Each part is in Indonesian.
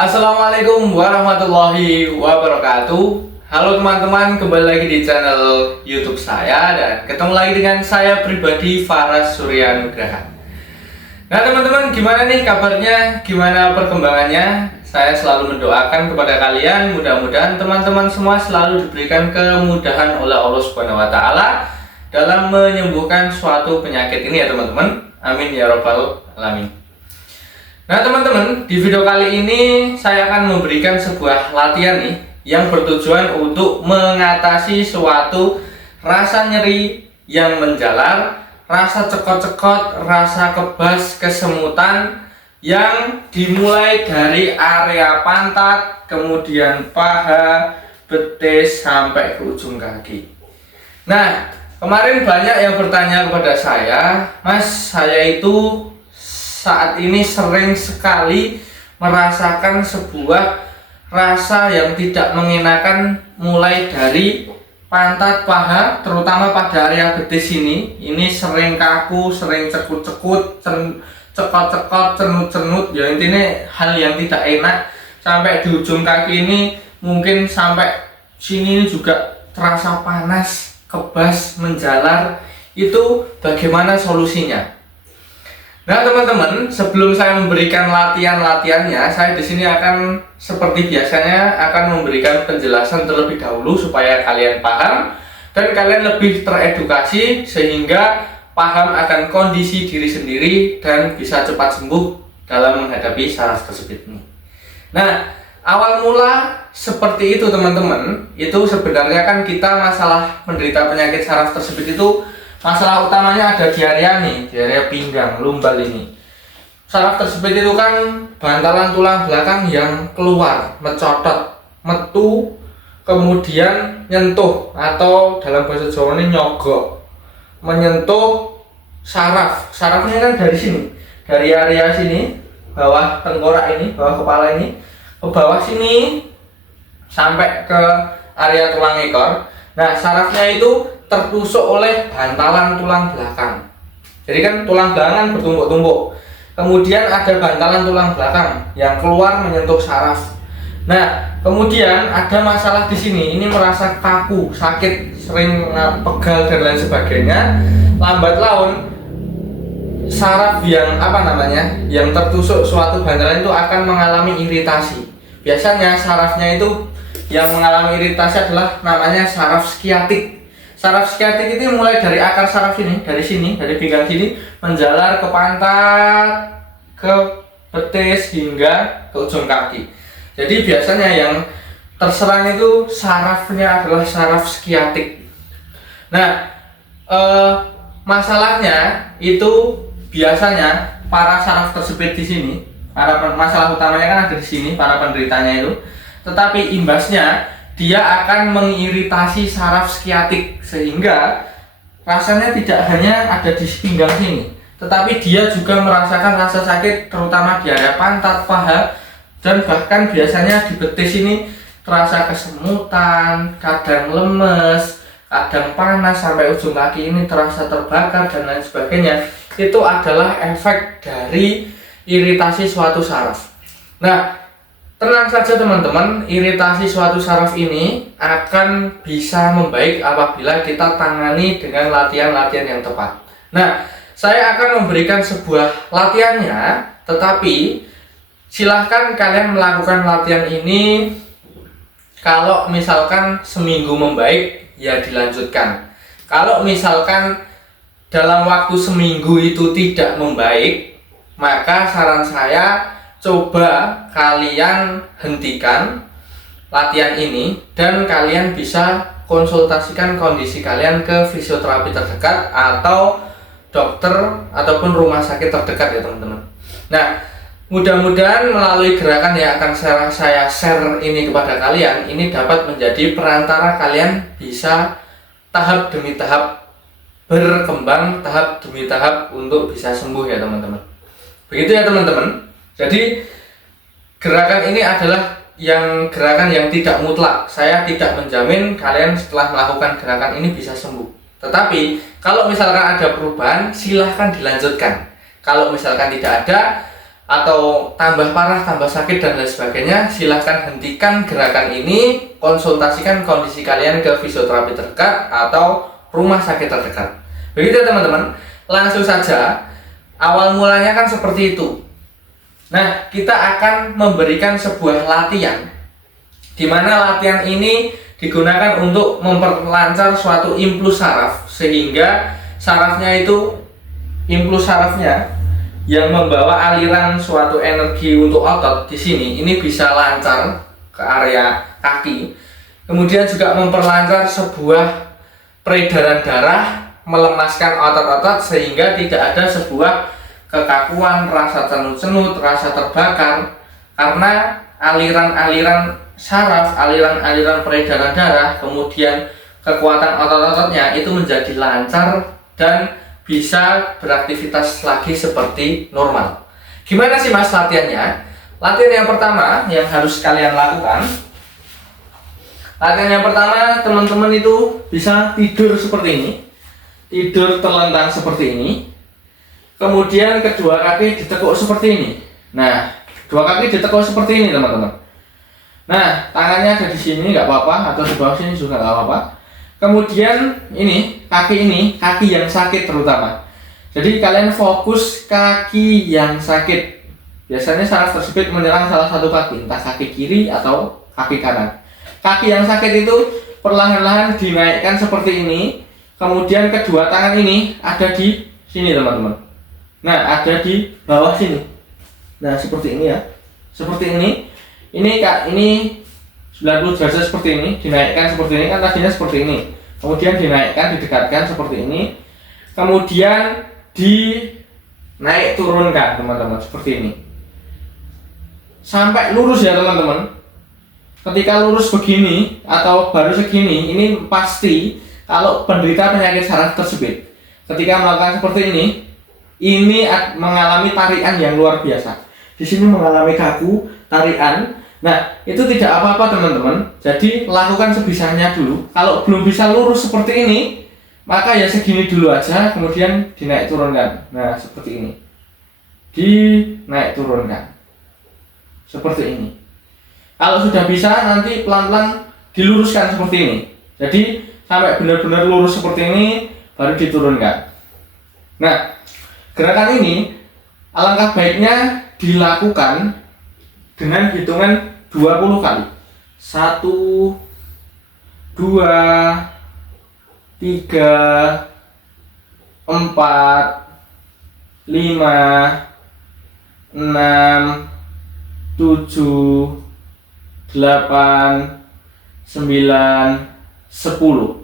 Assalamualaikum warahmatullahi wabarakatuh. Halo teman-teman, kembali lagi di channel YouTube saya dan ketemu lagi dengan saya pribadi Faras Surya Nugraha. Nah teman-teman, gimana nih kabarnya? Gimana perkembangannya? Saya selalu mendoakan kepada kalian, mudah-mudahan teman-teman semua selalu diberikan kemudahan oleh Allah Subhanahu wa taala dalam menyembuhkan suatu penyakit ini ya teman-teman. Amin ya rabbal alamin. Nah teman-teman, di video kali ini saya akan memberikan sebuah latihan nih yang bertujuan untuk mengatasi suatu rasa nyeri yang menjalar, rasa cekot-cekot, rasa kebas, kesemutan yang dimulai dari area pantat, kemudian paha, betis, sampai ke ujung kaki. Nah, kemarin banyak yang bertanya kepada saya, Mas, saya itu saat ini sering sekali merasakan sebuah rasa yang tidak mengenakan mulai dari pantat, paha, terutama pada area betis ini sering kaku, sering cekut-cekut, cekot-cekot, cenut-cenut, ya intinya hal yang tidak enak. Sampai di ujung kaki ini mungkin sampai sini juga terasa panas, kebas, menjalar. Itu bagaimana solusinya? Nah teman-teman, sebelum saya memberikan latihannya, saya di sini akan seperti biasanya akan memberikan penjelasan terlebih dahulu supaya kalian paham dan kalian lebih teredukasi sehingga paham akan kondisi diri sendiri dan bisa cepat sembuh dalam menghadapi saraf tersebut ini. Nah, awal mula seperti itu teman-teman, itu sebenarnya kan kita masalah menderita penyakit saraf tersebut itu masalah utamanya ada di area nih, di area pinggang, lumbal ini. Saraf tersebut itu kan bantalan tulang belakang yang keluar, mencotot, metu, kemudian nyentuh atau dalam bahasa Jawa ini nyogok, menyentuh saraf. Sarafnya kan dari sini, dari area sini, bawah tengkorak ini, bawah kepala ini, ke bawah sini sampai ke area tulang ekor. Nah, sarafnya itu tertusuk oleh bantalan tulang belakang. Jadi kan tulang belakang bertumpuk-tumpuk. Kemudian ada bantalan tulang belakang yang keluar menyentuh saraf. Nah, kemudian ada masalah di sini. Ini merasa kaku, sakit, sering pegal dan lain sebagainya. Lambat laun saraf yang yang tertusuk suatu bantalan itu akan mengalami iritasi. Biasanya sarafnya itu yang mengalami iritasi adalah namanya saraf skiatik. Saraf skiatik itu mulai dari akar saraf ini, dari sini, dari pinggang sini, menjalar ke pantat, ke betis hingga ke ujung kaki. Jadi biasanya yang terserang itu sarafnya adalah saraf skiatik. Nah, masalahnya itu biasanya para saraf tersebut di sini, masalah utamanya kan ada di sini, para penderitanya itu. Tetapi imbasnya dia akan mengiritasi saraf skiatik sehingga rasanya tidak hanya ada di pinggang sini, tetapi dia juga merasakan rasa sakit terutama di area pantat, paha, dan bahkan biasanya di betis ini terasa kesemutan, kadang lemes, kadang panas, sampai ujung kaki ini terasa terbakar dan lain sebagainya. Itu adalah efek dari iritasi suatu saraf. Nah, tenang saja teman-teman, iritasi suatu saraf ini akan bisa membaik apabila kita tangani dengan latihan-latihan yang tepat. Nah, saya akan memberikan sebuah latihannya, tetapi silahkan kalian melakukan latihan ini. Kalau misalkan seminggu membaik, ya dilanjutkan. Kalau misalkan dalam waktu seminggu itu tidak membaik, maka saran saya coba kalian hentikan latihan ini dan kalian bisa konsultasikan kondisi kalian ke fisioterapi terdekat atau dokter ataupun rumah sakit terdekat ya teman-teman. Nah, mudah-mudahan melalui gerakan yang akan saya share ini kepada kalian, ini dapat menjadi perantara kalian bisa tahap demi tahap berkembang, tahap demi tahap untuk bisa sembuh ya teman-teman. Begitu ya teman-teman. Jadi gerakan ini adalah gerakan yang tidak mutlak. Saya tidak menjamin kalian setelah melakukan gerakan ini bisa sembuh. Tetapi kalau misalkan ada perubahan, silahkan dilanjutkan. Kalau misalkan tidak ada, atau tambah parah, tambah sakit dan lain sebagainya, silahkan hentikan gerakan ini, konsultasikan kondisi kalian ke fisioterapi terdekat atau rumah sakit terdekat. Begitu ya teman-teman. Langsung saja, awal mulanya kan seperti itu. Nah, kita akan memberikan sebuah latihan, di mana latihan ini digunakan untuk memperlancar suatu impuls saraf, sehingga impuls sarafnya yang membawa aliran suatu energi untuk otot di sini ini bisa lancar ke area kaki. Kemudian juga memperlancar sebuah peredaran darah, melemaskan otot-otot sehingga tidak ada sebuah kekakuan, rasa cenut-cenut, rasa terbakar, karena aliran-aliran saraf, aliran-aliran peredaran darah, kemudian kekuatan otot-ototnya itu menjadi lancar dan bisa beraktivitas lagi seperti normal. Gimana sih mas latihannya? Latihan yang pertama yang harus kalian lakukan, latihan yang pertama teman-teman itu bisa tidur seperti ini, tidur telentang seperti ini. Kemudian kedua kaki ditekuk seperti ini. Nah, dua kaki ditekuk seperti ini teman-teman. Nah, tangannya ada di sini nggak apa-apa, atau di bawah sini juga nggak apa-apa. Kemudian ini, kaki yang sakit terutama. Jadi kalian fokus kaki yang sakit. Biasanya saraf tersebut menyerang salah satu kaki, entah kaki kiri atau kaki kanan. Kaki yang sakit itu perlahan-lahan dinaikkan seperti ini. Kemudian kedua tangan ini ada di sini teman-teman. Nah, ada di bawah sini. Nah, seperti ini ya. Seperti ini. Ini 90 derajat seperti ini, dinaikkan seperti ini, kan tadinya seperti ini. Kemudian dinaikkan, didekatkan seperti ini. Kemudian dinaik turunkan, teman-teman, seperti ini. Sampai lurus ya, teman-teman. Ketika lurus begini atau baru segini, ini pasti kalau penderita penyakit saraf tersebut ketika melakukan seperti ini mengalami tarian yang luar biasa. Di sini mengalami kaku, tarian. Nah, itu tidak apa-apa teman-teman. Jadi lakukan sebisanya dulu. Kalau belum bisa lurus seperti ini, maka ya segini dulu aja, kemudian dinaik turunkan. Nah, seperti ini. Dinaik turunkan. Seperti ini. Kalau sudah bisa, nanti pelan-pelan diluruskan seperti ini. Jadi sampai benar-benar lurus seperti ini, baru diturunkan. Nah, gerakan ini alangkah baiknya dilakukan dengan hitungan 20 kali. 1, 2, 3, 4, 5, 6, 7, 8, 9, 10.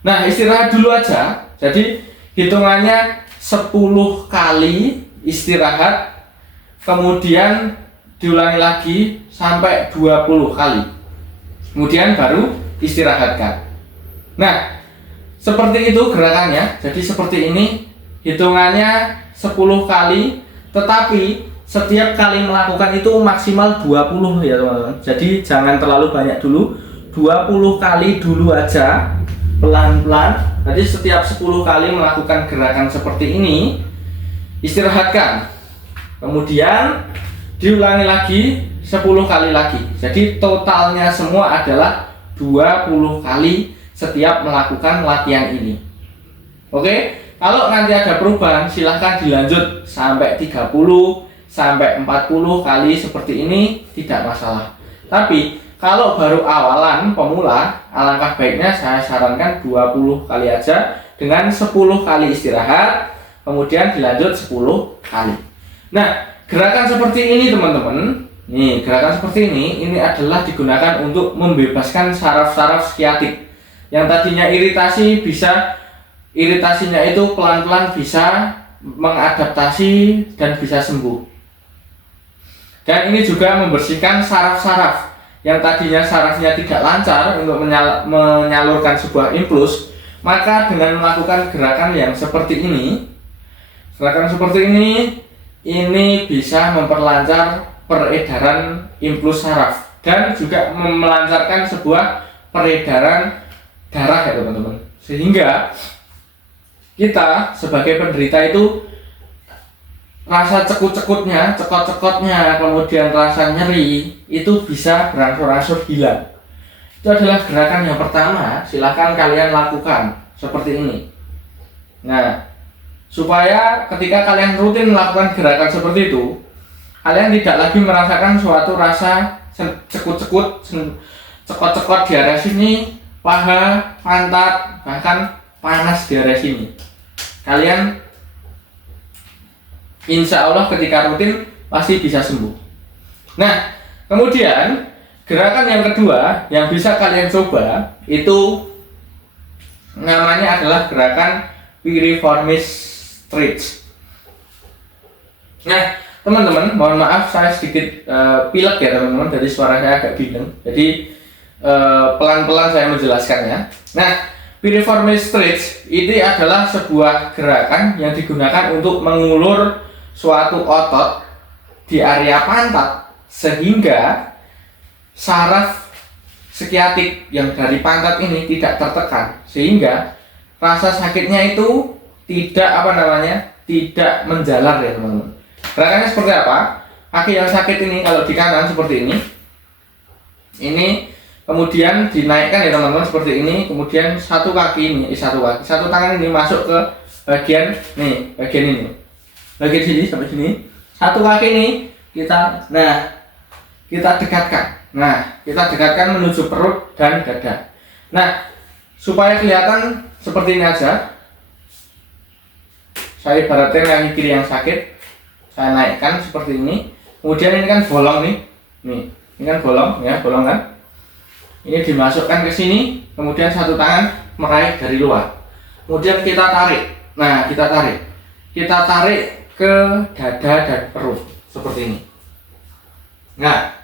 Nah, istirahat dulu aja. Jadi hitungannya 10 kali istirahat, kemudian diulangi lagi sampai 20 kali. Kemudian baru istirahatkan. Nah, seperti itu gerakannya. Jadi seperti ini, hitungannya 10 kali, tetapi setiap kali melakukan itu maksimal 20 ya teman-teman. Jadi jangan terlalu banyak dulu, 20 kali dulu aja, pelan-pelan. Jadi setiap 10 kali melakukan gerakan seperti ini, istirahatkan. Kemudian diulangi lagi 10 kali lagi. Jadi totalnya semua adalah 20 kali setiap melakukan latihan ini. Oke, kalau nanti ada perubahan silahkan dilanjut sampai 30 sampai 40 kali seperti ini, tidak masalah. Tapi kalau baru awalan pemula, alangkah baiknya saya sarankan 20 kali aja dengan 10 kali istirahat, kemudian dilanjut 10 kali. Nah, gerakan seperti ini teman-teman, gerakan seperti ini adalah digunakan untuk membebaskan saraf-saraf skiatik yang tadinya iritasinya itu pelan-pelan bisa mengadaptasi dan bisa sembuh. Dan ini juga membersihkan saraf-saraf yang tadinya sarafnya tidak lancar untuk menyalurkan sebuah impuls, maka dengan melakukan gerakan yang seperti ini, ini bisa memperlancar peredaran impuls saraf dan juga melancarkan sebuah peredaran darah ya teman-teman. Sehingga kita sebagai penderita itu rasa cekut-cekutnya, cekot-cekotnya, kemudian rasa nyeri itu bisa berangsur-angsur hilang. Itu adalah gerakan yang pertama, silahkan kalian lakukan seperti ini. Nah, supaya ketika kalian rutin melakukan gerakan seperti itu, kalian tidak lagi merasakan suatu rasa cekut-cekut, cekot-cekot di area sini, paha, pantat, bahkan panas di area sini. Kalian insya Allah ketika rutin pasti bisa sembuh. Nah, kemudian gerakan yang kedua yang bisa kalian coba itu namanya adalah gerakan piriformis stretch. Nah, teman-teman, mohon maaf saya sedikit pilek ya teman-teman, jadi suara saya agak bindeng. Jadi pelan-pelan saya menjelaskannya. Nah, piriformis stretch ini adalah sebuah gerakan yang digunakan untuk mengulur suatu otot di area pantat sehingga saraf skiatik yang dari pantat ini tidak tertekan, sehingga rasa sakitnya itu tidak tidak menjalar ya teman-teman. Gerakannya seperti apa? Kaki yang sakit ini kalau di kanan seperti ini kemudian dinaikkan ya teman-teman seperti ini, kemudian satu tangan ini masuk ke bagian ini, bagian sini sampai sini, satu kaki ini kita dekatkan menuju perut dan dada. Nah, supaya kelihatan seperti ini aja, saya ibaratkan kaki kiri yang sakit, saya naikkan seperti ini. Kemudian ini kan bolong nih, ini kan bolong ya, bolong kan? Ini dimasukkan ke sini, kemudian satu tangan meraih dari luar. Kemudian kita tarik. Nah, kita tarik ke dada dan perut seperti ini. Nah,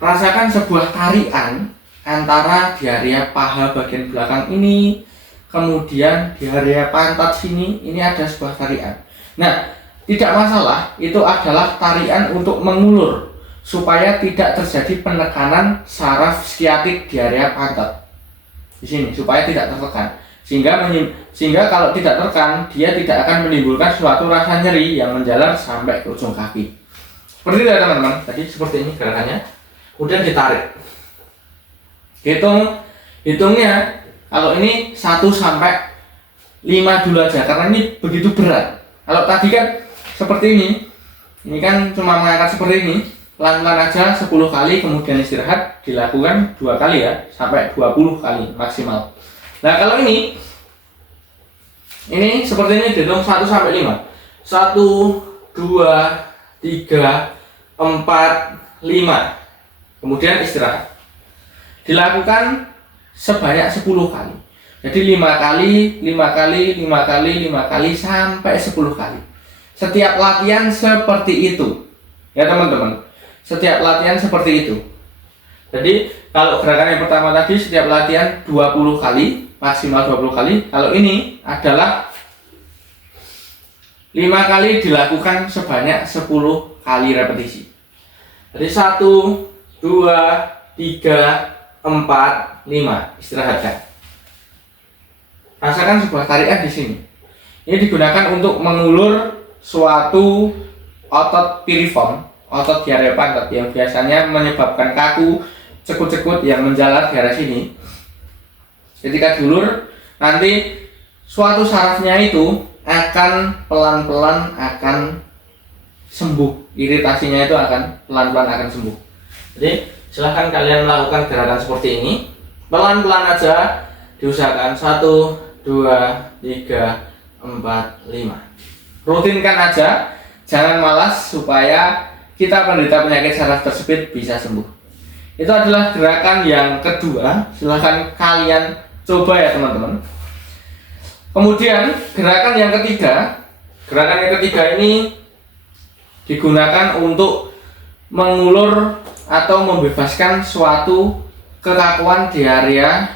rasakan sebuah tarian antara di area paha bagian belakang ini, kemudian di area pantat sini, ini ada sebuah tarian. Nah, tidak masalah, itu adalah tarian untuk mengulur supaya tidak terjadi penekanan saraf skiatik di area pantat di sini, supaya tidak tertekan, sehingga kalau tidak tertekan dia tidak akan menimbulkan suatu rasa nyeri yang menjalar sampai ke ujung kaki. Seperti itu ya teman-teman, tadi seperti ini gerakannya. Kemudian ditarik, hitungnya kalau ini 1 sampai 5 dulu aja karena ini begitu berat. Kalau tadi kan seperti ini kan cuma mengangkat seperti ini, pelan-pelan aja 10 kali, kemudian istirahat, dilakukan 2 kali ya, sampai 20 kali maksimal. Nah, kalau ini seperti ini dihitung 1 sampai 5. 1, 2, 3, 4, 5. Kemudian istirahat. Dilakukan sebanyak 10 kali. Jadi 5 kali, 5 kali, 5 kali, 5 kali sampai 10 kali. Setiap latihan seperti itu. Ya teman-teman. Setiap latihan seperti itu. Jadi kalau gerakan yang pertama tadi setiap latihan 20 kali, maksimal 20 kali. Kalau ini adalah 5 kali dilakukan sebanyak 10 kali repetisi. Jadi 1, 2, 3, 4, 5. Istirahatkan. Rasakan sebuah tarian di sini. Ini digunakan untuk mengulur suatu otot piriform, otot di area pantat yang biasanya menyebabkan kaku, cekut-cekut yang menjalar di area sini. Ketika diulur, nanti suatu sarafnya itu akan pelan-pelan akan sembuh. Iritasinya itu akan pelan-pelan akan sembuh. Jadi silahkan kalian melakukan gerakan seperti ini. Pelan-pelan aja, diusahakan 1, 2, 3, 4, 5. Rutinkan aja, jangan malas supaya kita penderita penyakit saraf tersebut bisa sembuh. Itu adalah gerakan yang kedua, silahkan kalian coba ya teman-teman. Kemudian gerakan yang ketiga ini digunakan untuk mengulur atau membebaskan suatu kekakuan di area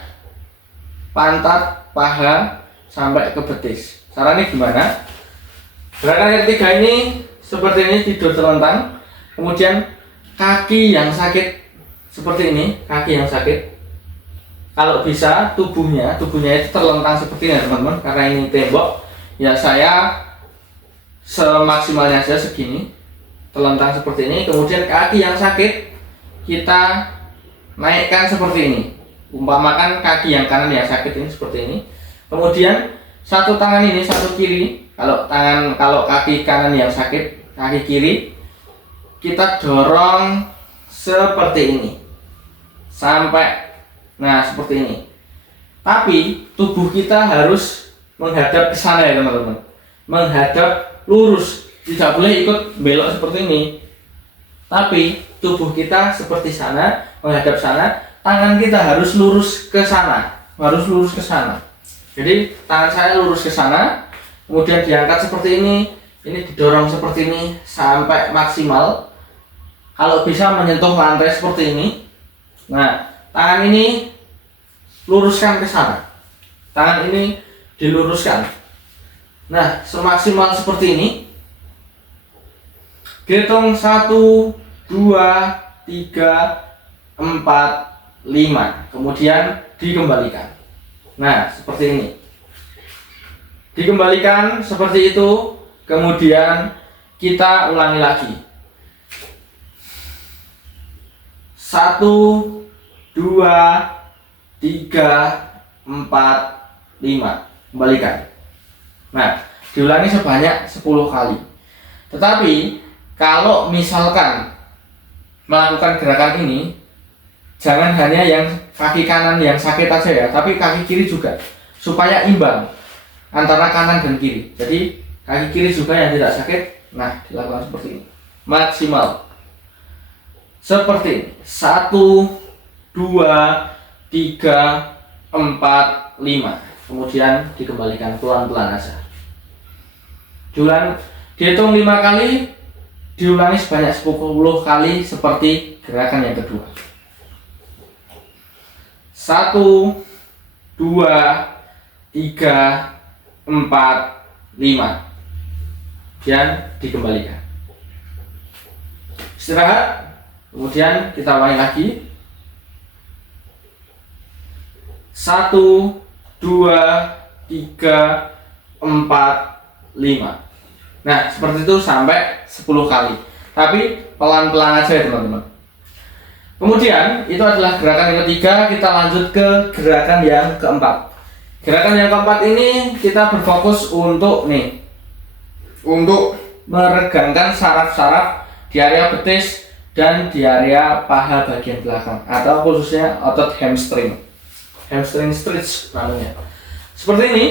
pantat, paha, sampai ke betis. Caranya gimana? Gerakan yang ketiga ini seperti ini, tidur telentang. Kemudian kaki yang sakit seperti ini, kaki yang sakit. Kalau bisa tubuhnya itu terlentang seperti ini teman-teman. Karena ini tembok, ya saya semaksimalnya aja segini, telentang seperti ini. Kemudian kaki yang sakit kita naikkan seperti ini. Umpamakan kaki yang kanan yang sakit ini seperti ini. Kemudian satu tangan ini, satu kiri. Kalau kaki kanan yang sakit, kaki kiri kita dorong seperti ini sampai, nah seperti ini. Tapi tubuh kita harus menghadap ke sana ya teman-teman, menghadap lurus, tidak boleh ikut belok seperti ini. Tapi tubuh kita seperti sana, menghadap sana, tangan kita harus lurus ke sana, harus lurus ke sana. Jadi tangan saya lurus ke sana, kemudian diangkat seperti ini didorong seperti ini sampai maksimal. Kalau bisa menyentuh lantai seperti ini. Nah, tangan ini luruskan ke sana, tangan ini diluruskan. Nah, semaksimal seperti ini. Hitung 1, 2, 3, 4, 5. Kemudian dikembalikan. Nah, seperti ini. Dikembalikan seperti itu. Kemudian kita ulangi lagi. 1, 2, 3, 4, 5. Kembalikan. Nah, diulangi sebanyak 10 kali. Tetapi kalau misalkan melakukan gerakan ini, jangan hanya yang kaki kanan yang sakit aja ya, tapi kaki kiri juga, supaya imbang antara kanan dan kiri. Jadi kaki kiri juga yang tidak sakit. Nah, dilakukan seperti ini. Maksimal seperti ini. 1, 2, 3, 4, 5. Kemudian dikembalikan pelan-pelan aja. Dihitung 5 kali, diulangi sebanyak 10 kali seperti gerakan yang kedua. 1, 2, 3, 4, 5. Dan dikembalikan. Istirahat. Kemudian kita ulangi lagi. 1, 2, 3, 4, 5. Nah, seperti itu sampai 10 kali. Tapi pelan-pelan aja ya teman-teman. Kemudian itu adalah gerakan yang ketiga. Kita lanjut ke gerakan yang keempat. Gerakan yang keempat ini kita berfokus untuk meregangkan saraf-saraf di area betis dan di area paha bagian belakang, atau khususnya otot hamstring stretch namanya. Seperti ini.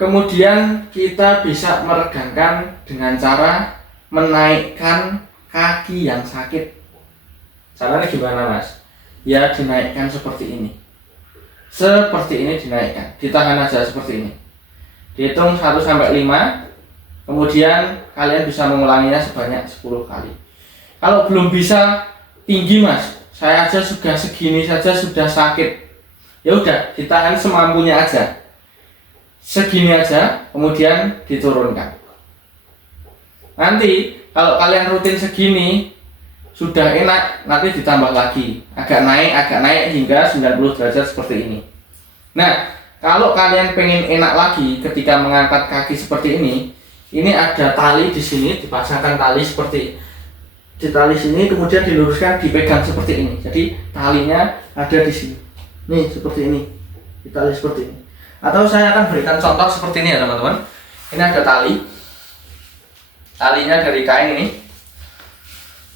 Kemudian kita bisa meregangkan dengan cara menaikkan kaki yang sakit. Caranya gimana mas? Ya dinaikkan seperti ini. Seperti ini dinaikkan. Ditahan aja seperti ini. Dihitung 1 sampai 5. Kemudian kalian bisa mengulanginya sebanyak 10 kali. Kalau belum bisa tinggi mas, saya aja sudah segini saja sudah sakit. Ya udah, ditahan semampunya aja. Segini aja, kemudian diturunkan. Nanti kalau kalian rutin segini sudah enak, nanti ditambah lagi, agak naik hingga 90 derajat seperti ini. Nah, kalau kalian pengen enak lagi ketika mengangkat kaki seperti ini ada tali di sini, dipasangkan tali seperti di tali sini, kemudian diluruskan, dipegang seperti ini. Jadi talinya ada di sini. Nih seperti ini, di tali seperti ini. Atau saya akan berikan contoh seperti ini ya teman-teman. Ini ada tali, talinya dari kain ini,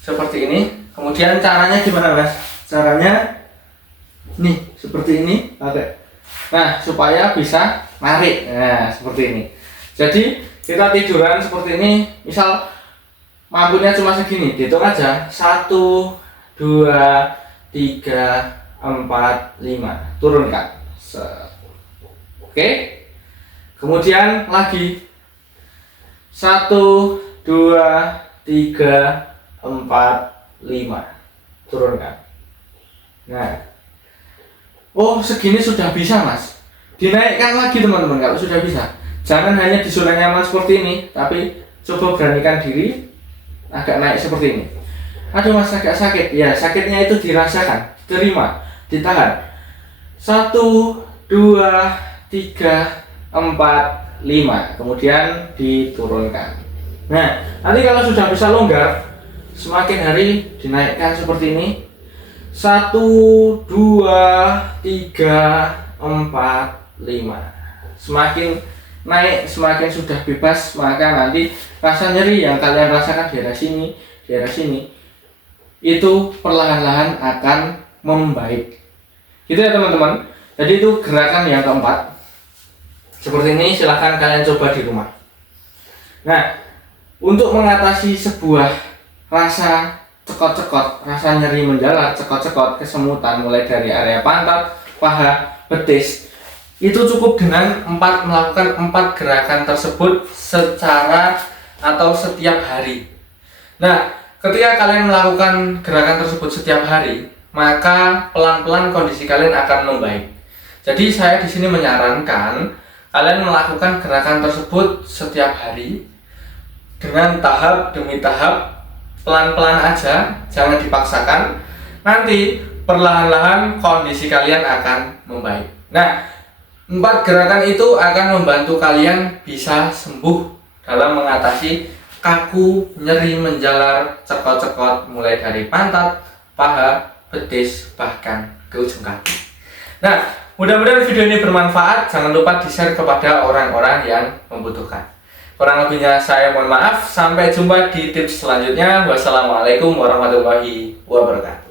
seperti ini. Kemudian caranya gimana mas? Caranya nih seperti ini, pakai. Nah supaya bisa narik, nah seperti ini. Jadi kita tiduran seperti ini, misal mampunya cuma segini, dihitung aja 1, 2, 3, 4, 5, turunkan. Oke. Kemudian lagi 1, 2, 3, 4, 5, turunkan. Nah, oh segini sudah bisa mas, dinaikkan lagi teman-teman kalau sudah bisa. Jangan hanya di zona nyaman seperti ini, tapi coba beranikan diri agak naik seperti ini. Aduh mas agak sakit, ya sakitnya itu dirasakan, terima, ditahan. 1, 2, 3, 4, 5, kemudian diturunkan. Nah, nanti kalau sudah bisa longgar, semakin hari dinaikkan seperti ini. 1, 2, 3, 4, 5. Semakin naik, semakin sudah bebas, maka nanti rasa nyeri yang kalian rasakan di daerah sini itu perlahan-lahan akan membaik. Gitu ya teman-teman. Jadi itu gerakan yang keempat. Seperti ini, silahkan kalian coba di rumah. Nah, untuk mengatasi sebuah rasa cekot-cekot, rasa nyeri menjalar, cekot-cekot, kesemutan mulai dari area pantat, paha, betis, itu cukup dengan melakukan 4 gerakan tersebut secara atau setiap hari. Nah, ketika kalian melakukan gerakan tersebut setiap hari, maka pelan-pelan kondisi kalian akan membaik. Jadi saya di sini menyarankan kalian melakukan gerakan tersebut setiap hari dengan tahap demi tahap, pelan-pelan aja, jangan dipaksakan. Nanti perlahan-lahan kondisi kalian akan membaik. Nah, 4 gerakan itu akan membantu kalian bisa sembuh dalam mengatasi kaku, nyeri menjalar, cekot-cekot mulai dari pantat, paha, betis, bahkan ke ujung kaki. Nah, mudah-mudahan video ini bermanfaat. Jangan lupa di-share kepada orang-orang yang membutuhkan. Kurang lebihnya saya mohon maaf. Sampai jumpa di tips selanjutnya. Wassalamualaikum warahmatullahi wabarakatuh.